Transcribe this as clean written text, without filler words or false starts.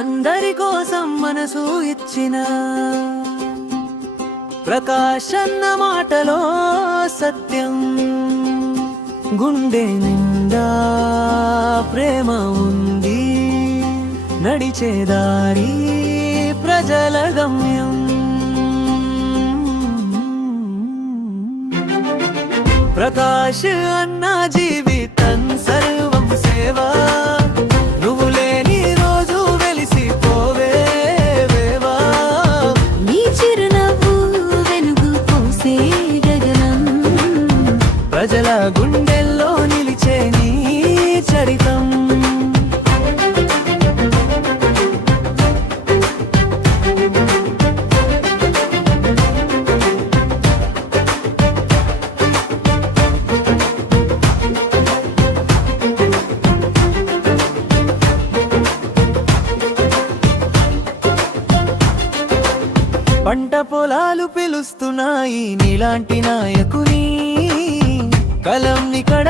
అందరి కోసం మనసు ఇచ్చిన ప్రకాశన్న మాటలో సత్యం, గుండె నిండా ప్రేమ ఉంది, నడిచే దారి ప్రజల గమ్యం. ప్రకాష్ అన్న జీవితం సర్వం సేవా, నువ్వు లేని రోజు వెలిసిపోవేవా. నీ చిరునవ్వు వెలుగు పోసే గగనం, ప్రజల గుండెల్లో నిలిచే నీ చరితం. పంట పొలాలు పిలుస్తున్నాయి నీలాంటి నాయకుని, కలం ని కడ